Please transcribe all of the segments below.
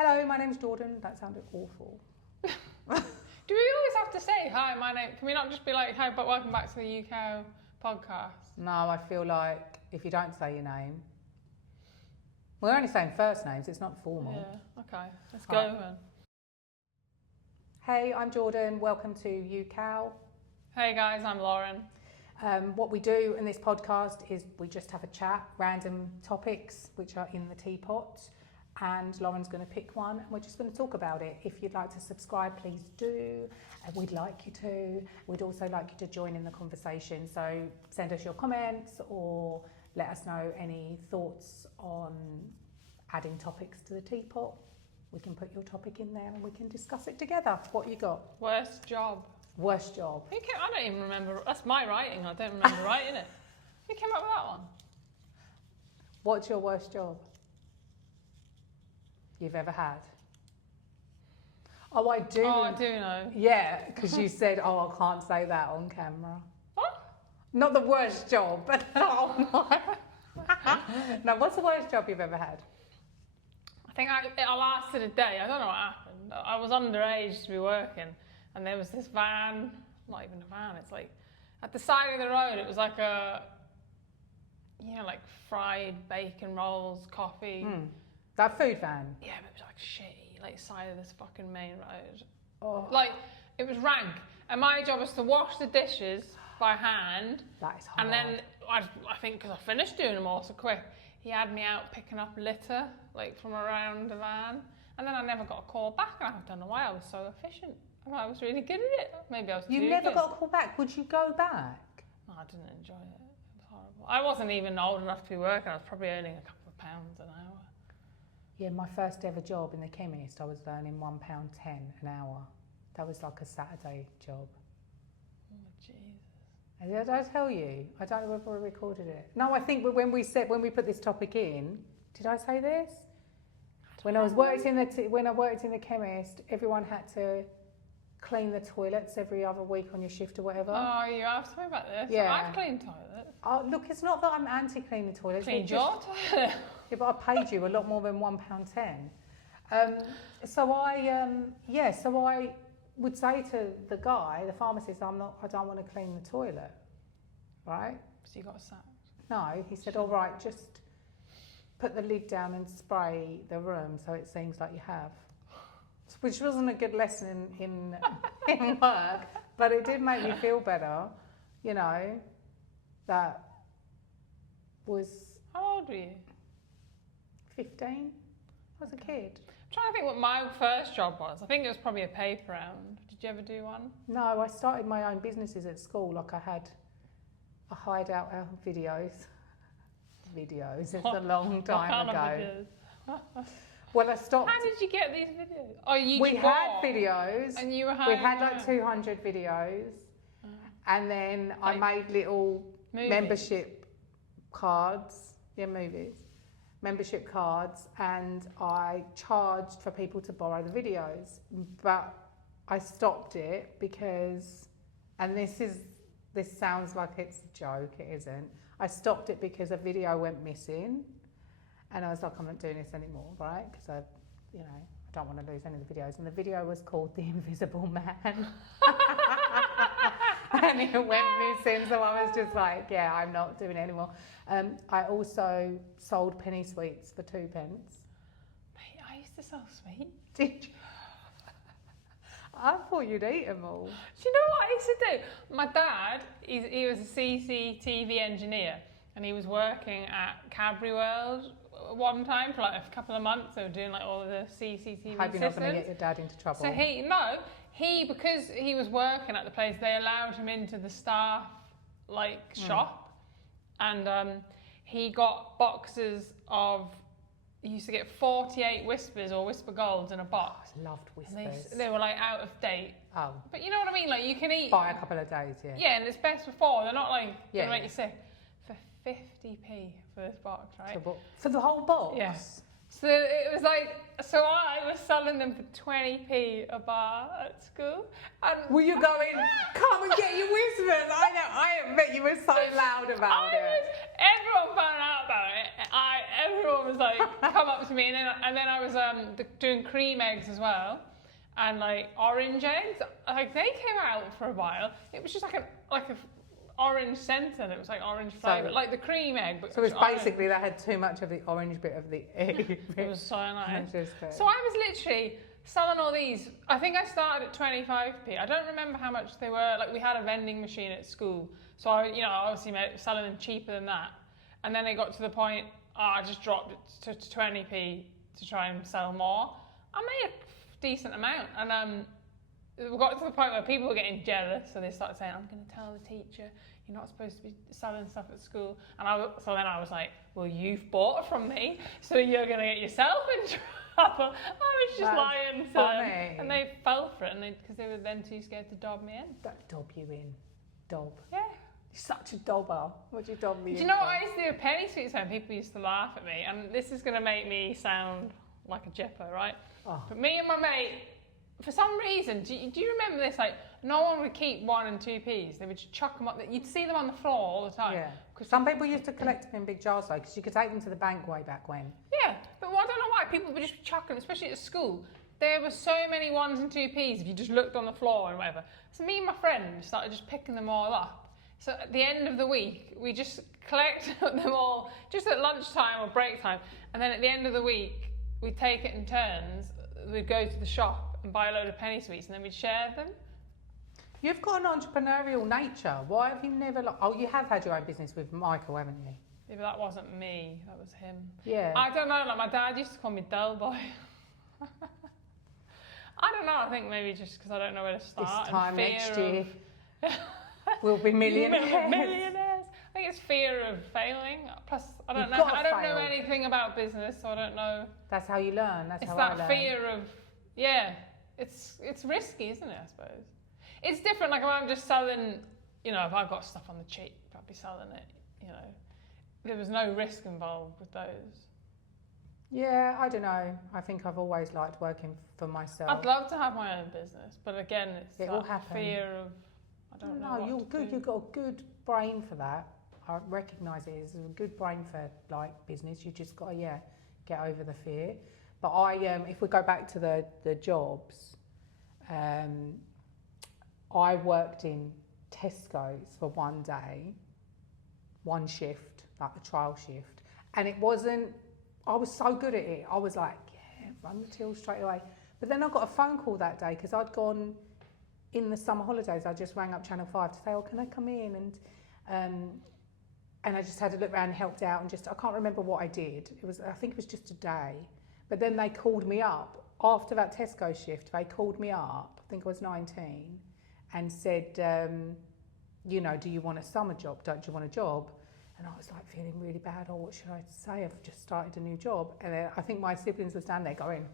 Hello, my name's Jordan. That sounded awful. Do we always have to say, hi, my name? Can we not just be like, hi, but welcome back to the ewecow podcast? No, I feel like if you don't say your name, we're only saying first names, it's not formal. Yeah, okay, let's go then. Hey, I'm Jordan. Welcome to ewecow. Hey guys, I'm Lauren. What we do in this podcast is we just have a chat, random topics which are in the teapot, and Lauren's going to pick one and we're just going to talk about it. If you'd like to subscribe, please do. We'd like you to. We'd also like you to join in the conversation. So send us your comments or let us know any thoughts on adding topics to the teapot. We can put your topic in there and we can discuss it together. What you got? Worst job. Worst job. I don't even remember. That's my writing. I don't remember writing it. Who came up with that one? What's your worst job you've ever had? Oh, I do. Oh, I do know. Yeah, because you said, I can't say that on camera. What? Not the worst job, but oh my. No, what's the worst job you've ever had? I think it lasted a day. I don't know what happened. I was underage to be working, and there was this van, not even a van, it's like, at the side of the road, it was like like fried bacon rolls, coffee. That food van? Yeah, but it was like shitty, like side of this fucking main road. Oh. Like, it was rank. And my job was to wash the dishes by hand. That is hard. And then, I think because I finished doing them all so quick, he had me out picking up litter, like from around the van. And then I never got a call back, and I don't know why. I was so efficient. I was really good at it. Maybe I was You too never good. got a call back. Would you go back? No, I didn't enjoy it. It was horrible. I wasn't even old enough to be working. I was probably earning a couple of pounds an hour. Yeah, my first ever job in the chemist, I was earning £1.10 an hour. That was like a Saturday job. Oh, Jesus. Did I tell you? I don't know whether I recorded it. No, I think when we put this topic in, did I say this? When I worked in the chemist, everyone had to clean the toilets every other week on your shift or whatever. Oh, you have to talk about this? Yeah. I've cleaned toilets. Oh, look, it's not that I'm anti-cleaning toilets. Cleaned your toilet? Yeah, but I paid you a lot more than £1.10. So I would say to the guy, the pharmacist, I don't want to clean the toilet, right? So you got sacked? No, he said, all right, just put the lid down and spray the room so it seems like you have. Which wasn't a good lesson in work, but it did make me feel better, that was... How old were you? 15. I was a kid. I'm trying to think what my first job was. I think it was probably a paper round. Did you ever do one? No, I started my own businesses at school. Like I had a hideout videos. It's a long time ago. Well, I stopped. How did you get these videos? Oh, we had videos. And you were We had like 200 videos. And then I made little membership cards. Yeah, movies. Membership cards, and I charged for people to borrow the videos, but I stopped it because, and this sounds like it's a joke, it isn't. I stopped it because a video went missing, and I was like, I'm not doing this anymore, right? Because I don't want to lose any of the videos, and the video was called The Invisible Man. And it went missing, so I was just like, yeah, I'm not doing it anymore. I also sold penny sweets for 2p. Mate, I used to sell sweets. Did you? I thought you'd eat them all. Do you know what I used to do? My dad, he was a CCTV engineer, and he was working at Cadbury World one time for like a couple of months. They were doing like all of the CCTV Hope you're not going to get your dad into trouble. So because he was working at the place, they allowed him into the staff shop, and he got boxes of. He used to get 48 Whispers or Whisper Golds in a box. I loved Whispers. They were like out of date. Oh. But you know what I mean? Like you can eat. Buy a couple of days, yeah. Yeah, and it's best before. They're not like going to make you sick. For 50p for this box, right? For the whole box? Yeah. So it was like, so I was selling them for 20p a bar at school. And were you going, come and get your whispers? I bet you were so loud about it. Everyone found out about it. Everyone was like, come up to me, and then I was doing cream eggs as well, and like orange eggs. Like they came out for a while. It was just like a orange centre, and it was like orange flavour, like the cream egg. But so it's basically they had too much of the orange bit of the egg. It was so nice. So I was literally selling all these. I think I started at 25p. I don't remember how much they were. Like we had a vending machine at school, so I obviously selling them cheaper than that. And then it got to the point, I just dropped it to 20p to try and sell more. I made a decent amount, and we got to the point where people were getting jealous, so they started saying, I'm going to tell the teacher you're not supposed to be selling stuff at school. And so then I was like, well, you've bought from me, so you're going to get yourself in trouble. I was just lying to them, and they fell for it, and because they were then too scared to dob me in. That dob you in. Dob. Yeah. You're such a dobber. What do you dob me in? Do you know what I used to do with penny sweets when people used to laugh at me? And this is going to make me sound like a jipper, right? Oh. But me and my mate, for some reason, do you remember this? Like, no one would keep 1 and 2p's. They would just chuck them up. You'd see them on the floor all the time. Yeah. Some people used to collect them in big jars, though, because you could take them to the bank way back when. Yeah, but I don't know why people would just chuck them, especially at school. There were so many 1s and 2p's if you just looked on the floor and whatever. So me and my friend started just picking them all up. So at the end of the week, we just collect them all, just at lunchtime or break time. And then at the end of the week, we'd take it in turns. We'd go to the shop and buy a load of penny sweets, and then we'd share them. You've got an entrepreneurial nature. Why have you never... you have had your own business with Michael, haven't you? Yeah, but that wasn't me. That was him. Yeah. I don't know. Like, my dad used to call me Del Boy. I don't know. I think maybe just because I don't know where to start. This time next year, we'll be millionaires. Millionaires. I think it's fear of failing. Plus, I don't know. I don't know anything about business, so I don't know. That's how you learn. That's it's how that I learn. Fear of, yeah. It's risky, isn't it? I suppose it's different. Like if I'm just selling, if I've got stuff on the cheap, I'd be selling it. There was no risk involved with those. Yeah, I don't know. I think I've always liked working for myself. I'd love to have my own business, but again, it's it will happen. Fear of. I don't know. No, you're good. You've got a good brain for that. I recognise it as a good brain for business. You just got to get over the fear. But if we go back to the jobs, I worked in Tesco's for one day, one shift, like a trial shift, and it wasn't. I was so good at it. I was like, run the till straight away. But then I got a phone call that day because I'd gone in the summer holidays. I just rang up Channel 5 to say, can I come in? And I just had to look around and helped out and I can't remember what I did. I think it was just a day. But then they called me up after that Tesco shift. They called me up, I think I was 19, and said, do you want a summer job? Don't you want a job? And I was like feeling really bad. Oh, what should I say? I've just started a new job. And then I think my siblings were standing there going,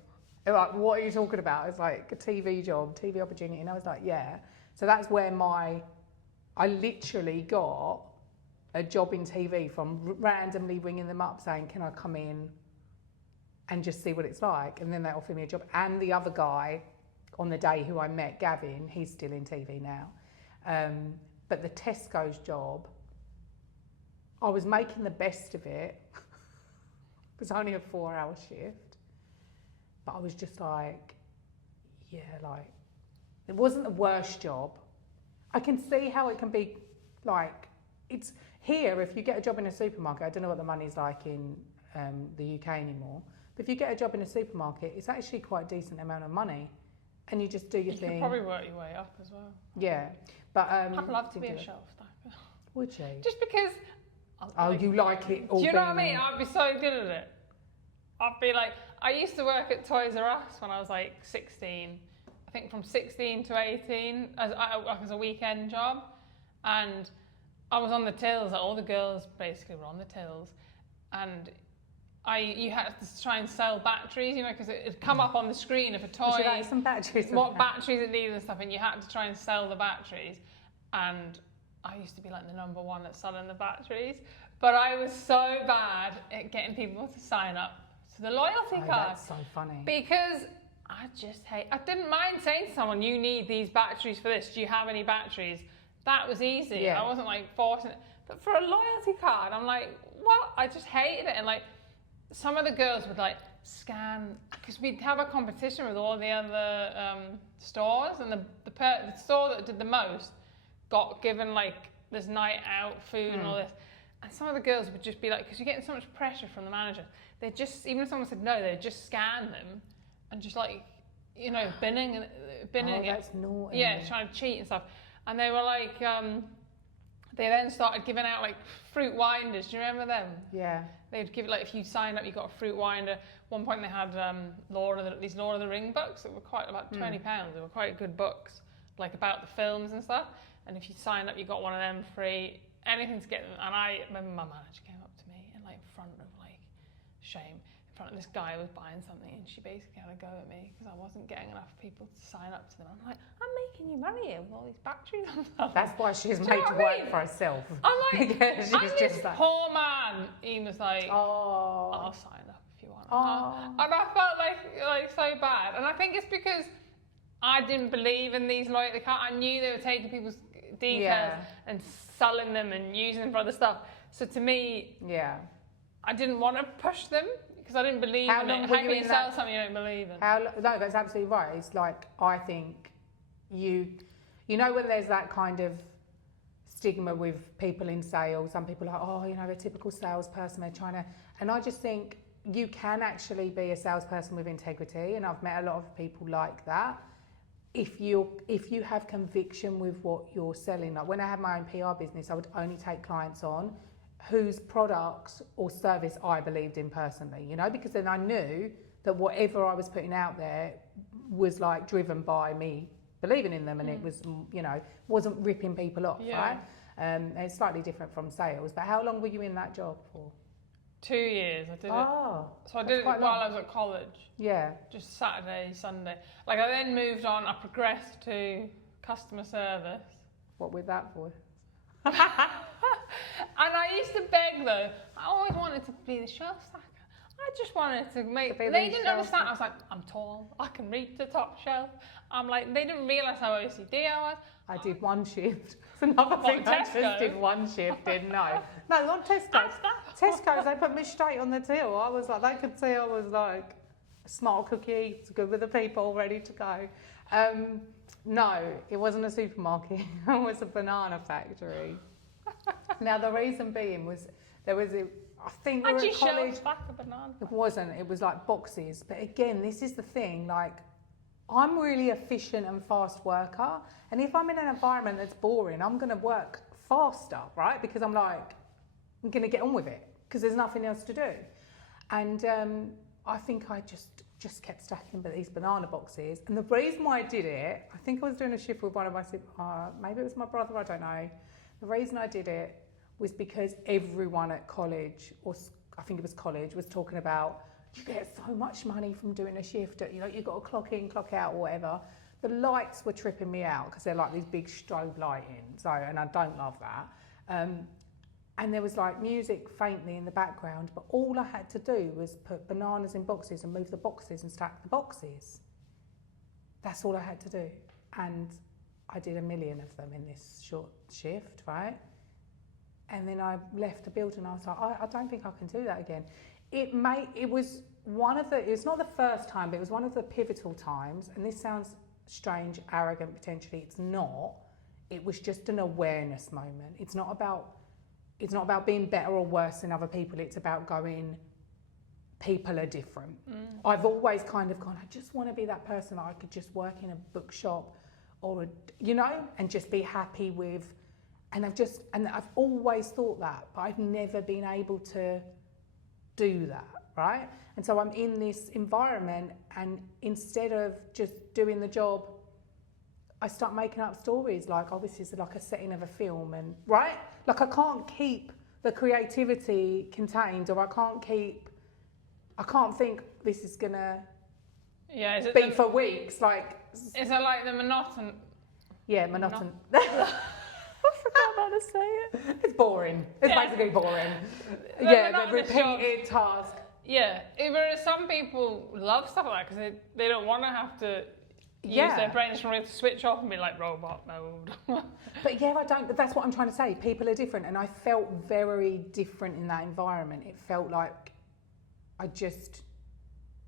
like, what are you talking about? It's like a TV job, TV opportunity. And I was like, yeah. So that's where I literally got a job in TV from randomly ringing them up saying, can I come in and just see what it's like? And then they offered me a job. And the other guy on the day who I met, Gavin, he's still in TV now. But the Tesco's job, I was making the best of it. It was only a 4-hour shift. But I was just like, it wasn't the worst job. I can see how it can be it's here, if you get a job in a supermarket, I don't know what the money's like in the UK anymore, but if you get a job in a supermarket, it's actually quite a decent amount of money. And you just do your thing. You could probably work your way up as well. Yeah. But I'd love to be a shelf stacker. Would you? Just because... you like it all. Do you know what I mean? I'd be so good at it. I'd be like... I used to work at Toys R Us when I was 16. I think from 16 to 18 as a weekend job. And I was on the tills. All the girls basically were on the tills. And you had to try and sell batteries, because it'd come up on the screen of a toy. Would you like some batteries? What batteries it needed and stuff, and you had to try and sell the batteries. And I used to be the number one at selling the batteries. But I was so bad at getting people to sign up So the loyalty card. That's so funny. Because I didn't mind saying to someone, you need these batteries for this. Do you have any batteries? That was easy. Yeah. I wasn't like forcing it. But for a loyalty card, I'm like, what? I just hated it. And like, some of the girls would like scan, because we'd have a competition with all the other stores, and the store that did the most got given like this night out food and all this. And some of the girls would just be like, because you're getting so much pressure from the manager, they'd just, even if someone said no, they'd just scan them and just like, you know, binning it. That's naughty. Yeah, trying to cheat and stuff. And they were like, they then started giving out like fruit winders. Do you remember them? Yeah. They'd give it like, if you signed up, you got a fruit winder. One point they had these Lord of the Ring books that were quite about £20. They were quite good books, like about the films and stuff. And if you signed up, you got one of them free. Anything to get them. And I remember my manager came up to me and like in front of like shame, in front of this guy who was buying something, and she basically had a go at me because I wasn't getting enough people to sign up to them. I'm like, I'm making you money here with all these batteries and stuff. That's why she's made to work for herself. I'm like, she's just like, poor man. He was like, I'll sign up if you want. And I felt like so bad. And I think it's because I didn't believe in these loyalty cards. I knew they were taking people's details and selling them and using them for other stuff. So to me, I didn't want to push them because I didn't believe in it. How can you sell something you don't believe in? No, that's absolutely right. It's like, I think you know when there's that kind of stigma with people in sales, some people are like, oh, you know, a typical salesperson, they're trying to, and I just think you can actually be a salesperson with integrity, and I've met a lot of people like that. If you have conviction with what you're selling, like when I had my own PR business, I would only take clients on whose products or service I believed in personally, you know, because then I knew that whatever I was putting out there was like driven by me believing in them, and it was, you know, wasn't ripping people off, right? It's slightly different from sales. But how long were you in that job for? 2 years. I did it. So I did it while I was at college. Yeah. Just Saturday, Sunday. Like I then moved on. I progressed to customer service. What with that for? And I used to beg though. I always wanted to be the shelf stacker. I just wanted to make. They didn't understand. I was like, I'm tall. I can reach the top shelf. I'm like, they didn't realise how OCD I was. I did one shift. It's another thing. I just did one shift, didn't I? No, not Tesco. Tesco's, they put me straight on the till. I was like, they could see I was like a smart cookie, it's good with the people, ready to go. No, it wasn't a supermarket. It was a banana factory. Now, the reason being was there was I think we were at college. It wasn't. It was like boxes. But again, this is the thing. Like, I'm really efficient and fast worker, and if I'm in an environment that's boring, I'm going to work faster, right? Because I'm like, I'm going to get on with it because there's nothing else to do. And I think I just kept stacking these banana boxes. And the reason why I did it, I think I was doing a shift with one of my maybe it was my brother, I don't know. The reason I did it was because everyone at college, or I think it was college, was talking about, you get so much money from doing a shift, you know, you've got to clock in, clock out, or whatever. The lights were tripping me out because they're like these big strobe lighting, and I don't love that. And there was like music faintly in the background, but all I had to do was put bananas in boxes and move the boxes and stack the boxes. That's all I had to do. And I did 1 million of them in this short shift, right? And then I left the building. I was like, I don't think I can do that again. It was not the first time, but it was one of the pivotal times. And this sounds strange, arrogant, potentially. It's not. It was just an awareness moment. It's not about being better or worse than other people. It's about going, people are different. I've always kind of gone, I just want to be that person that I could just work in a bookshop or, and just be happy with. And I've always thought that, but I've never been able to do that, right? And so I'm in this environment, and instead of just doing the job, I start making up stories like, oh, this is like a setting of a film, and right? Like I can't keep the creativity contained, or I can't think this is gonna be for weeks. Like, is it like the monoton? Yeah, monoton. I forgot how to say it. It's boring. It's basically boring. The repeated task. Yeah, whereas some people love stuff like that because they don't want to have to use their brain. They just want to switch off and be like robot mode. But yeah, that's what I'm trying to say. People are different, and I felt very different in that environment. It felt like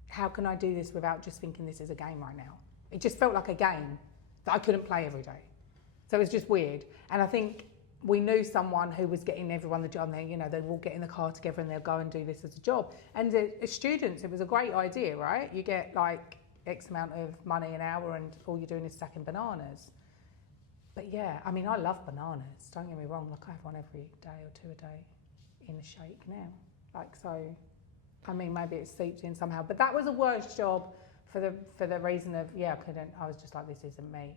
how can I do this without just thinking this is a game right now? It just felt like a game that I couldn't play every day. So it was just weird. And I think we knew someone who was getting everyone the job. They'd all get in the car together and they'll go and do this as a job. And as students, it was a great idea, right? You get like X amount of money an hour and all you're doing is stacking bananas. But yeah, I mean, I love bananas. Don't get me wrong. Like I have one every day or two a day in a shake now. Like, so, I mean, maybe it seeped in somehow. But that was a worse job for the reason of, I was just like, this isn't me.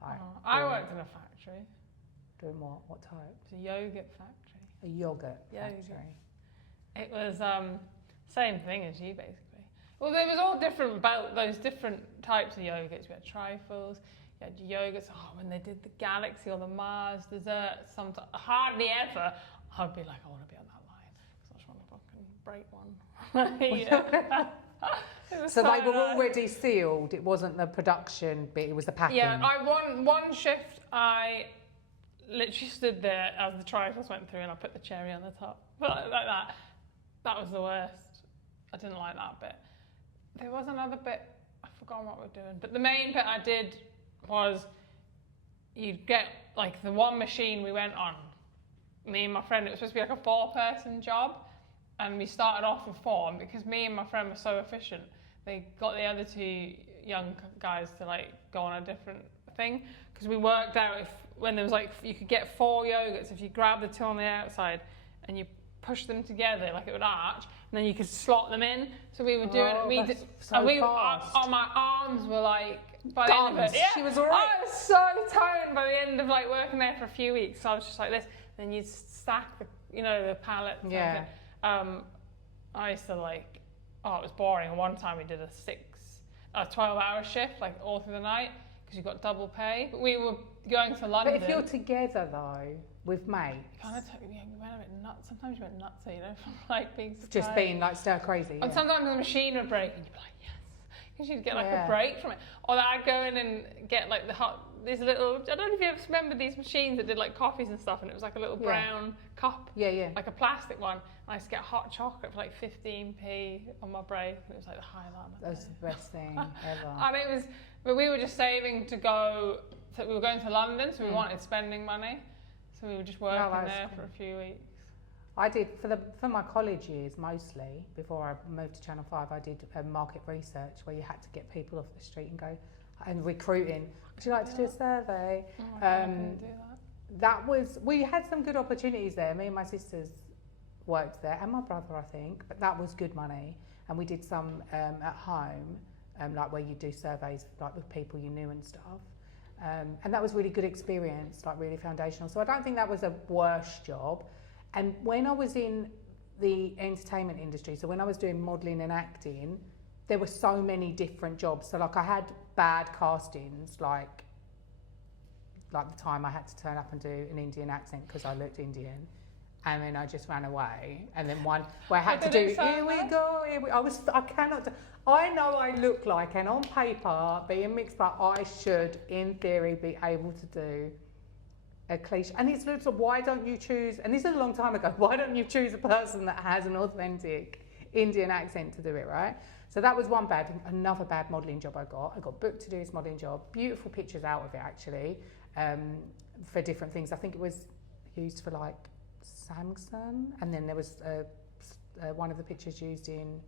Like, I worked in a factory. Doing what? What type? It's a yogurt factory. A yoghurt factory. It was same thing as you basically. Well, there was all different about those different types of yogurts. We had trifles, you had yogurts. Oh, when they did the Galaxy or the Mars desserts, hardly ever, I'd be like, I want to be on that line because I just want to fucking break one. So they were already sealed. It wasn't the production bit. It was the packing. Yeah, one shift. I literally stood there as the trifles went through and I put the cherry on the top. But like that. That was the worst. I didn't like that bit. There was another bit, I've forgotten what we're doing. But the main bit I did was you'd get like the one machine we went on, me and my friend, it was supposed to be like a 4-person job. And we started off with 4, and because me and my friend were so efficient, they got the other 2 young guys to like go on a different thing. Because we worked out when there was like, you could get 4 yogurts if you grab the 2 on the outside and you push them together, like it would arch, and then you could slot them in. So we were doing my arms were like, by the end of it, She was alright. I was so tired by the end of like working there for a few weeks. So I was just like this. Then you'd stack the pallets. Yeah. I used to like, it was boring. And one time we did a 12-hour shift, like all through the night, because you got double pay. But we were going to London. But if you're together though, with mates, kind of we went a bit nuts. Sometimes you went nuts, from like being surprised. Just being like stir crazy. And sometimes the machine would break, and you'd be like, yes, because you'd get like a break from it. Or I'd go in and get like these little. I don't know if you ever remember these machines that did like coffees and stuff, and it was like a little brown cup. Yeah. Like a plastic one. And I used to get hot chocolate for like 15p on my break. And it was like the highlight. That was the best thing ever. And but we were just saving to go. We were going to London, so we wanted spending money. So we were just working there for a few weeks. I did for my college years mostly. Before I moved to Channel 5, I did market research where you had to get people off the street and go and recruiting. Would you like to do a survey? I couldn't do that. We had some good opportunities there. Me and my sisters worked there, and my brother, I think. But that was good money, and we did some at home, like where you do surveys like with people you knew and stuff. And that was really good experience, like really foundational. So I don't think that was a worse job. And when I was in the entertainment industry, so when I was doing modelling and acting, there were so many different jobs. So like I had bad castings, like the time I had to turn up and do an Indian accent because I looked Indian. And then I just ran away. And then one where I had to do, here we go. I know I look like, and on paper, being mixed, but I should, in theory, be able to do a cliche. And it's sort of, why don't you choose, and this is a long time ago, why don't you choose a person that has an authentic Indian accent to do it, right? So that was another bad modelling job I got. I got booked to do this modelling job. Beautiful pictures out of it, actually, for different things. I think it was used for like Samsung, and then there was one of the pictures used in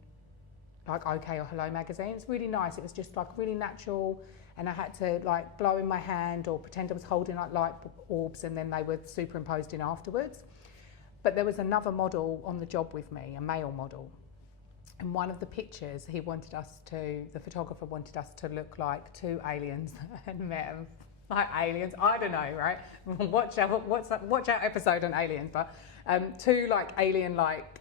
like OK or Hello magazine. It's really nice. It was just like really natural, and I had to like blow in my hand or pretend I was holding like light orbs, and then they were superimposed in afterwards. But there was another model on the job with me, a male model, and one of the pictures the photographer wanted us to look like 2 aliens that had met them. Like aliens, I don't know, right? Watch out episode on aliens, but 2 like alien like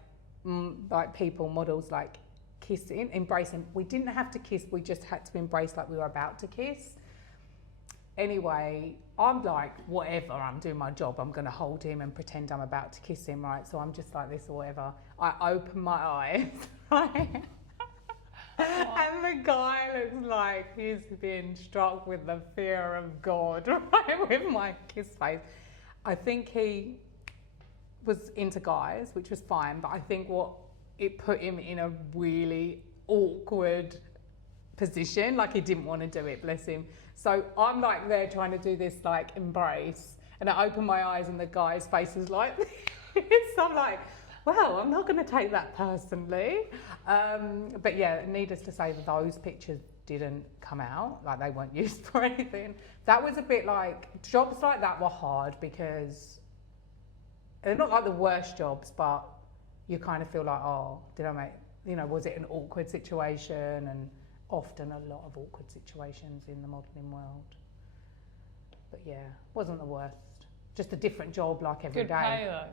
people, models, like kissing, embracing. We didn't have to kiss, we just had to embrace like we were about to kiss. anyway, I'm like, whatever, I'm doing my job, I'm going to hold him and pretend I'm about to kiss him, right? So I'm just like this or whatever. I open my eyes, right? And the guy looks like he's been struck with the fear of God, right? With my kiss face. I think he was into guys, which was fine, but I think what it put him in a really awkward position, like he didn't want to do it, bless him. So I'm like there trying to do this like embrace, and I open my eyes and the guy's face is like this. I'm like, well, I'm not going to take that personally. But yeah, needless to say, those pictures didn't come out, like they weren't used for anything. That was a bit like, jobs like that were hard because they're not like the worst jobs, but you kind of feel like, oh, did I make, you know, was it an awkward situation? And often a lot of awkward situations in the modelling world. But yeah, wasn't the worst. Just a different job like every day. Good pay though.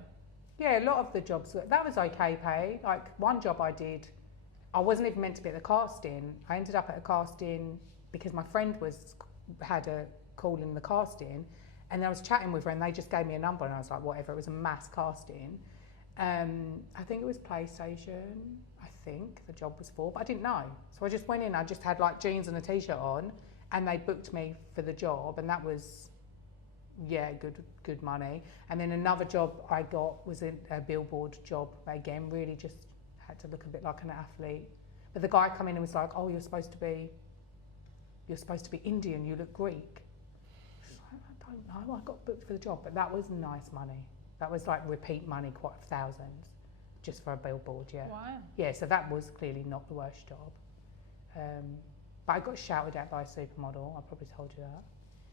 Yeah, a lot of the jobs, that was okay pay. Like one job I did, I wasn't even meant to be at the casting. I ended up at a casting because my friend had a call in the casting, and I was chatting with her and they just gave me a number and I was like, whatever, it was a mass casting. I think it was PlayStation, I think the job was for, but I didn't know. So I just went in, I just had like jeans and a t-shirt on, and they booked me for the job, and that was, yeah, good money. And then another job I got was a billboard job. Again, really just had to look a bit like an athlete. But the guy come in and was like, oh, you're supposed to be Indian, you look Greek. I was like, I don't know, I got booked for the job, but that was nice money. That was like repeat money, quite thousands, just for a billboard, yeah. Wow. Yeah, so that was clearly not the worst job. But I got shouted at by a supermodel, I probably told you that.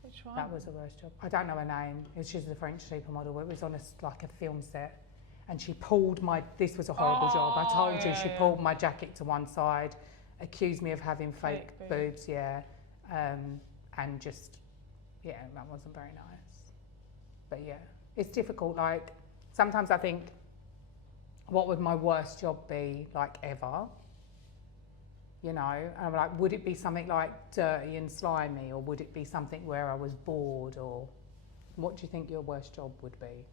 Which one? That was the worst job. I don't know her name. She's a French supermodel. It was on like a film set, and she pulled this was a horrible job. I told you, she pulled my jacket to one side, accused me of having fake boobs, yeah. And just, yeah, that wasn't very nice. But yeah, it's difficult. Like, sometimes I think, what would my worst job be, like, ever? You know, and I'm like, would it be something like dirty and slimy, or would it be something where I was bored, or what do you think your worst job would be?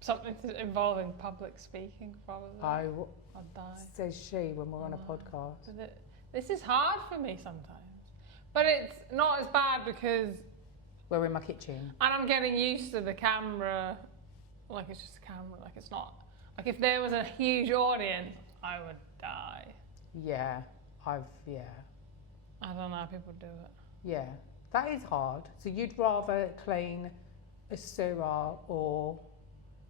Something involving public speaking, probably. Oh, I'd die. says she when we're on a podcast. This is hard for me sometimes, but it's not as bad because we're in my kitchen, and I'm getting used to the camera. Like, it's just a camera. Like, it's not. Like, if there was a huge audience, I would die. Yeah, I don't know how people do it. Yeah, that is hard. So you'd rather clean a sewer or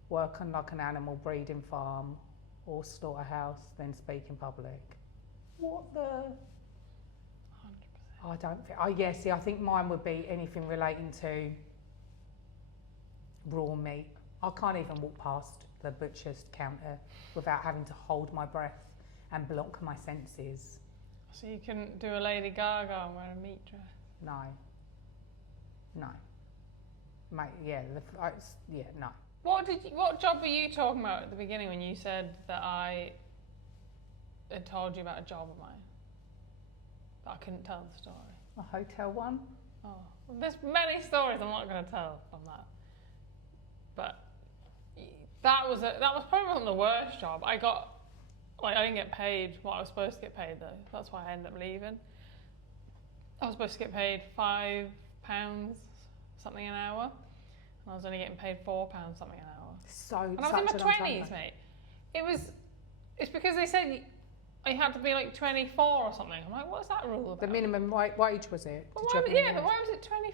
work on like an animal breeding farm or slaughterhouse than speak in public? What the? 100%. I don't think. Oh yeah, see, I think mine would be anything relating to raw meat. I can't even walk past the butcher's counter without having to hold my breath and block my senses. So you couldn't do a Lady Gaga and wear a meat dress? No. Mate, yeah, no. What job were you talking about at the beginning when you said that I had told you about a job of mine? That I couldn't tell the story. A hotel one? Oh, there's many stories I'm not going to tell from that. But that was probably not the worst job. I didn't get paid what I was supposed to get paid though. That's why I ended up leaving. I was supposed to get paid £5 something an hour, and I was only getting paid £4 something an hour. And I was in my 20s, mate. It's because they said I had to be like 24 or something. I'm like, what's that rule about? The minimum wage was it? But why was it 20?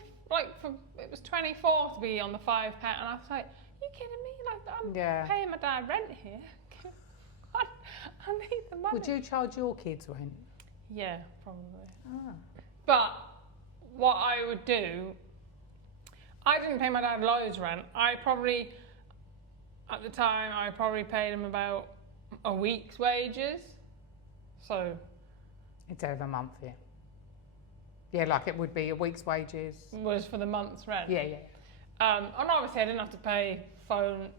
It was 24 to be on the £5, and I was like, are you kidding me? Like, I'm paying my dad rent here. I need the money. Would you charge your kids rent? Yeah, probably. Ah. But what I would do, I didn't pay my dad loads rent. At the time, I probably paid him about a week's wages. So. Instead of a month, yeah. Yeah, like it would be a week's wages. Was for the month's rent. Yeah. And obviously I didn't have to pay but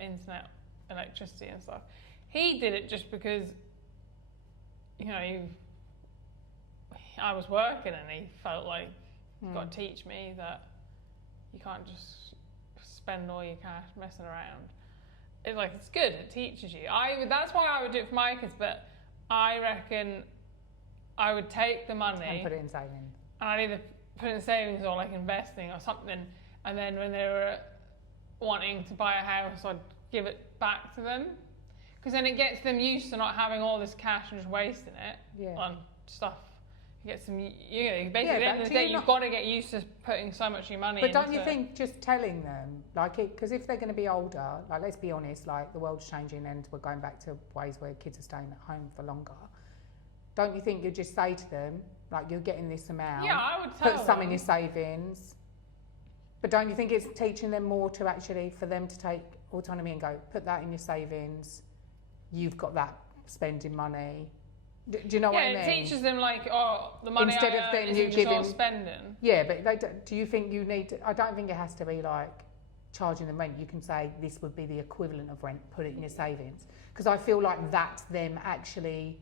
internet, electricity and stuff. He did it just because, you know, I was working and he felt like you've got to teach me that you can't just spend all your cash messing around. It's good, it teaches you. That's why I would do it for my kids, but I reckon I would take the money and put it in savings. And I'd either put it in savings or like investing or something, and then when they were wanting to buy a house, I'd give it back to them, because then it gets them used to not having all this cash and just wasting it on stuff. It gets them, basically at the end of the day, you've got to get used to putting so much of your money into. But don't you think just telling them, because if they're going to be older, let's be honest, the world's changing and we're going back to ways where kids are staying at home for longer. Don't you think you just say to them, you're getting this amount, I would tell put some in your savings? But don't you think it's teaching them more for them to take autonomy and go, put that in your savings, you've got that spending money. Do you know what I mean? Yeah, it teaches them the money instead I of then earn you isn't give just all him spending. Yeah, but do you think you need to, I don't think it has to be charging them rent. You can say this would be the equivalent of rent, put it in your savings. Because I feel like that's them actually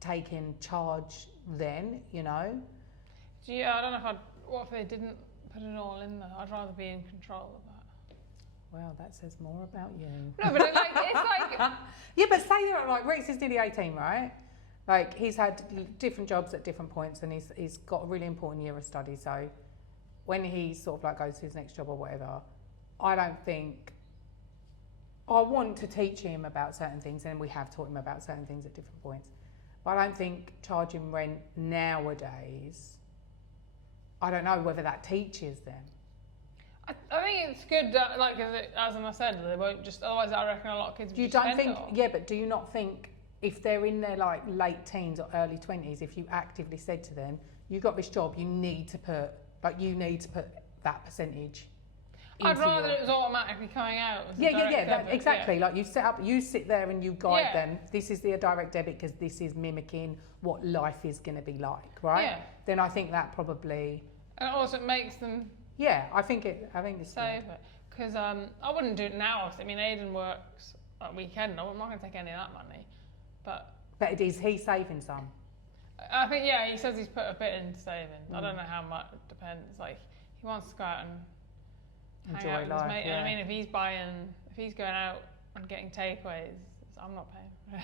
taking charge then, Yeah, I don't know what if they didn't put it all in there? I'd rather be in control of that. Well, that says more about you. No, but it's like... Yeah, but say Rex is nearly 18, right? He's had different jobs at different points, and he's got a really important year of study. So when he sort of goes to his next job or whatever, I don't think I want to teach him about certain things, and we have taught him about certain things at different points. But I don't think charging rent nowadays, I don't know whether that teaches them. I think it's good that, as I said, they won't just. Otherwise, I reckon a lot of kids would spend it all. Yeah, but do you not think if they're in their late teens or early 20s, if you actively said to them, "You got this job, you need to put that percentage." I'd rather it was automatically coming out. Exactly. You sit there and you guide them. This is the direct debit because this is mimicking what life is going to be like, right? Yeah. Then I think that probably. And also, it makes them. Yeah, I think it's save it, because I wouldn't do it now. I mean, Aidan works at weekend. I'm not going to take any of that money, but is he saving some? I think he says he's put a bit into saving. I don't know how much. It depends. He wants to go out and hang out with his mate. Yeah. And I mean, if he's going out and getting takeaways, I'm not paying.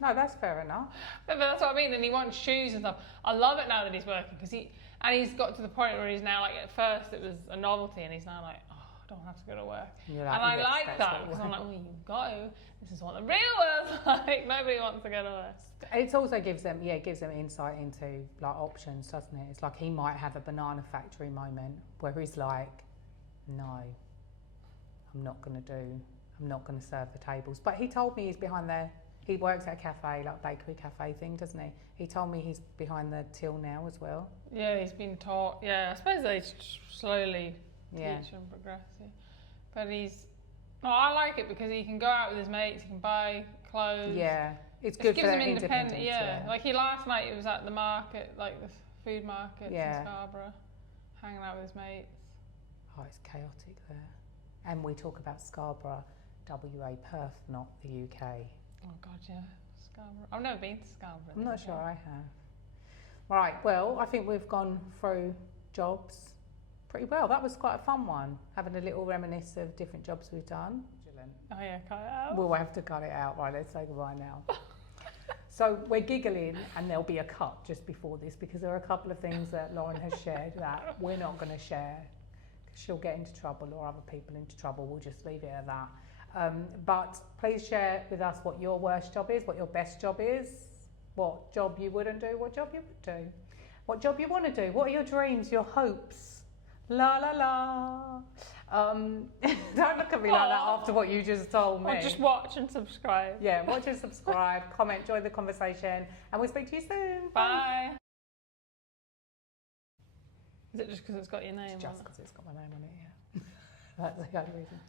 No, that's fair enough. But that's what I mean. And he wants shoes and stuff. I love it now that he's working, because he's got to the point where he's now at first it was a novelty, and he's now I don't have to go to work. And I like that, because I'm well, you've got to. This is what the real world's like. Nobody wants to go to work. It also gives them insight into options, doesn't it? It's he might have a banana factory moment where he's no, I'm not going to serve the tables. But he told me he's behind he works at a cafe, bakery cafe thing, doesn't he? He told me he's behind the till now as well. Yeah, he's been taught. Yeah, I suppose they slowly teach and progress. Yeah. But I like it because he can go out with his mates, he can buy clothes. Yeah, it's good for their independence. Yeah, last night he was at the market, the food market in Scarborough, hanging out with his mates. Oh, it's chaotic there. And we talk about Scarborough, WA, Perth, not the UK. Oh God, yeah, Scarborough. I've never been to Scarborough. I'm not sure I have. Right, well, I think we've gone through jobs pretty well. That was quite a fun one, having a little reminisce of different jobs we've done. Oh yeah, cut it out. We'll have to cut it out. Right, let's say goodbye now. So we're giggling, and there'll be a cut just before this, because there are a couple of things that Lauren has shared that we're not going to share. She'll get into trouble or other people into trouble. We'll just leave it at that. But please share with us what your worst job is, what your best job is, what job you wouldn't do, what job you would do, what job you want to do, what are your dreams, your hopes. La la la. Don't look at me like that after what you just told me. Or just watch and subscribe. Yeah, watch and subscribe, comment, join the conversation, and we'll speak to you soon. Bye. Is it just because it's got your name on it? Just because it's got my name on it, yeah. That's the only reason.